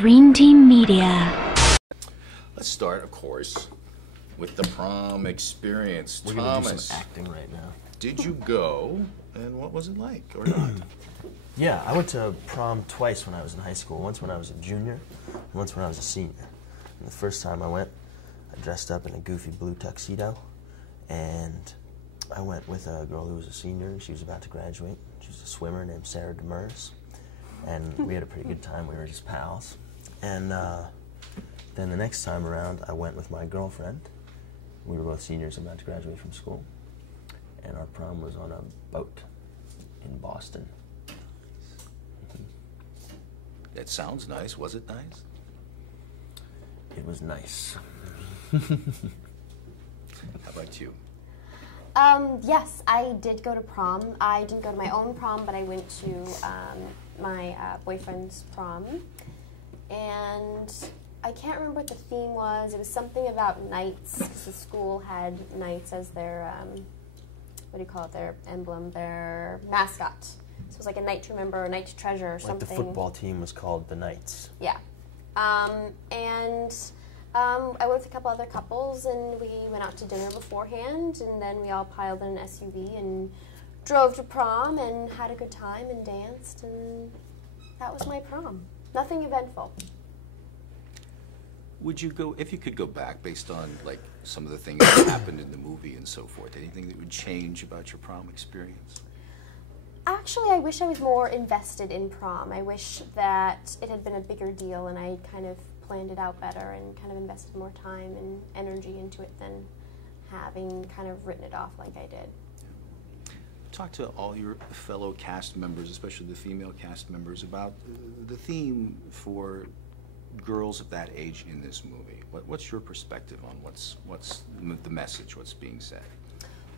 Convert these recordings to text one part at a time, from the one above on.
Green Team Media. Let's start, of course, with the prom experience. We're Thomas, gonna do some acting right now. did you go, and what was it like, or not? Yeah, I went to prom twice when I was in high school. Once when I was a junior, and once when I was a senior. And the first time I went, I dressed up in a goofy blue tuxedo, and I went with a girl who was a senior, and she was about to graduate. She was a swimmer named Sarah Demers, and we had a pretty good time. We were just pals. And then the next time around, I went with my girlfriend. We were both seniors about to graduate from school, and our prom was on a boat in Boston. That sounds nice. Was it nice? It was nice. How about you? Yes, I did go to prom. I didn't go to my own prom, but I went to my boyfriend's prom. And I can't remember what the theme was. It was something about knights, 'cause the school had knights as their, what do you call it, their emblem, their mascot. So it was like a knight to remember, a knight to treasure, or Like something. the football team was called the Knights. Yeah. I went with a couple other couples, and we went out to dinner beforehand, and then we all piled in an SUV and drove to prom and had a good time and danced, and that was my prom. Nothing eventful. Would you go, if you could go back based on like some of the things that happened in the movie and so forth, anything that would change about your prom experience? Actually, I wish I was more invested in prom. I wish that it had been a bigger deal and I kind of planned it out better and kind of invested more time and energy into it than having kind of written it off like I did. Talk to all your fellow cast members, especially the female cast members, about the theme for girls of that age in this movie. What's your perspective on what's the message, what's being said?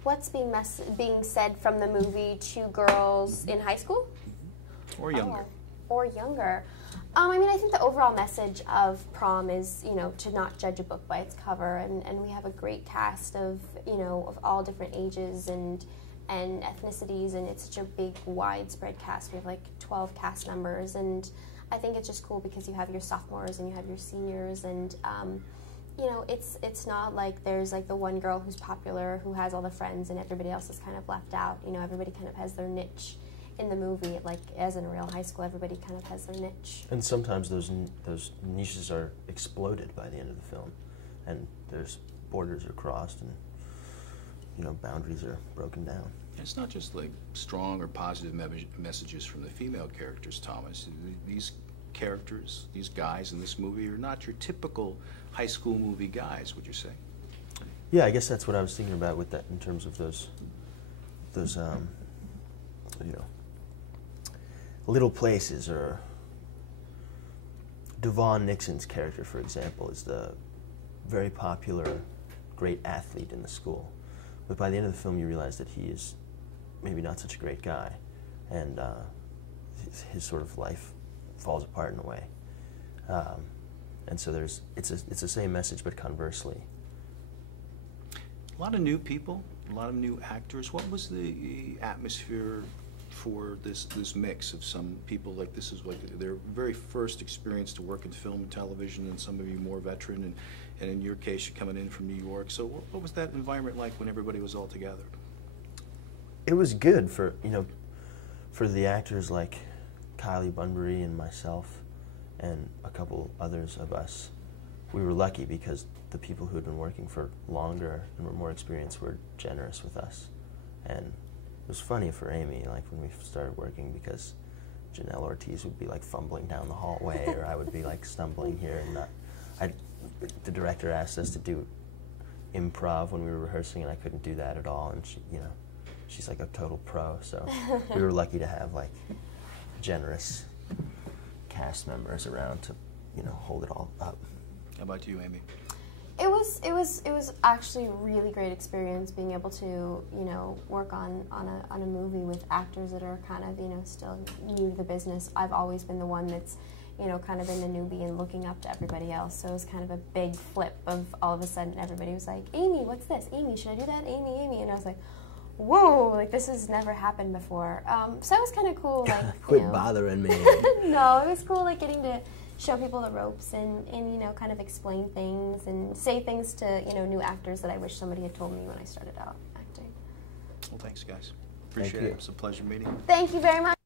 What's being said from the movie to girls in high school? Or younger. Or younger. I mean, I think the overall message of prom is, you know, to not judge a book by its cover, and we have a great cast of, you know, of all different ages and ethnicities, and it's such a big, widespread cast. We have like 12 cast members, and I think it's just cool because you have your sophomores and you have your seniors, and you know, it's not like there's like the one girl who's popular who has all the friends and everybody else is kind of left out. You know, everybody kind of has their niche in the movie, like as in a real high school, everybody kind of has their niche. And sometimes those niches are exploded by the end of the film, and there's borders are crossed, and you know, boundaries are broken down. It's not just like strong or positive messages from the female characters, Thomas. These characters, these guys in this movie, are not your typical high school movie guys, would you say? Yeah, I guess that's what I was thinking about with that in terms of those you know, little places. Or Devon Nixon's character, for example, is the very popular, great athlete in the school. But by the end of the film, you realize that he is maybe not such a great guy, and his sort of life falls apart in a way. And so it's the same message, but conversely. A lot of new people, a lot of new actors. What was the atmosphere for this mix of some people? Like, this is like their very first experience to work in film and television, and some of you more veteran, and in your case, you're coming in from New York. So what was that environment like when everybody was all together? It was good for, you know, for the actors like Kylie Bunbury and myself and a couple others of us. We were lucky because the people who had been working for longer and were more experienced were generous with us. And it was funny for Aimee, like when we started working, because Janelle Ortiz would be like fumbling down the hallway, or I would be like stumbling here, and the director asked us to do improv when we were rehearsing, and I couldn't do that at all. And she, you know, she's like a total pro, so we were lucky to have like generous cast members around to, you know, hold it all up. How about you, Aimee? It was actually a really great experience being able to, you know, work on a movie with actors that are kind of, you know, still new to the business. I've always been the one that's, you know, kind of been the newbie and looking up to everybody else. So it was kind of a big flip of all of a sudden everybody was like, Aimee, what's this? Aimee, should I do that? Aimee. And I was like, whoa, like this has never happened before. So that was kind of cool. Like, Quit bothering me. No, it was cool, like getting to show people the ropes and you know, kind of explain things and say things to, you know, new actors that I wish somebody had told me when I started out acting. Well, thanks, guys. Appreciate you. it. It was a pleasure meeting you. Thank you very much.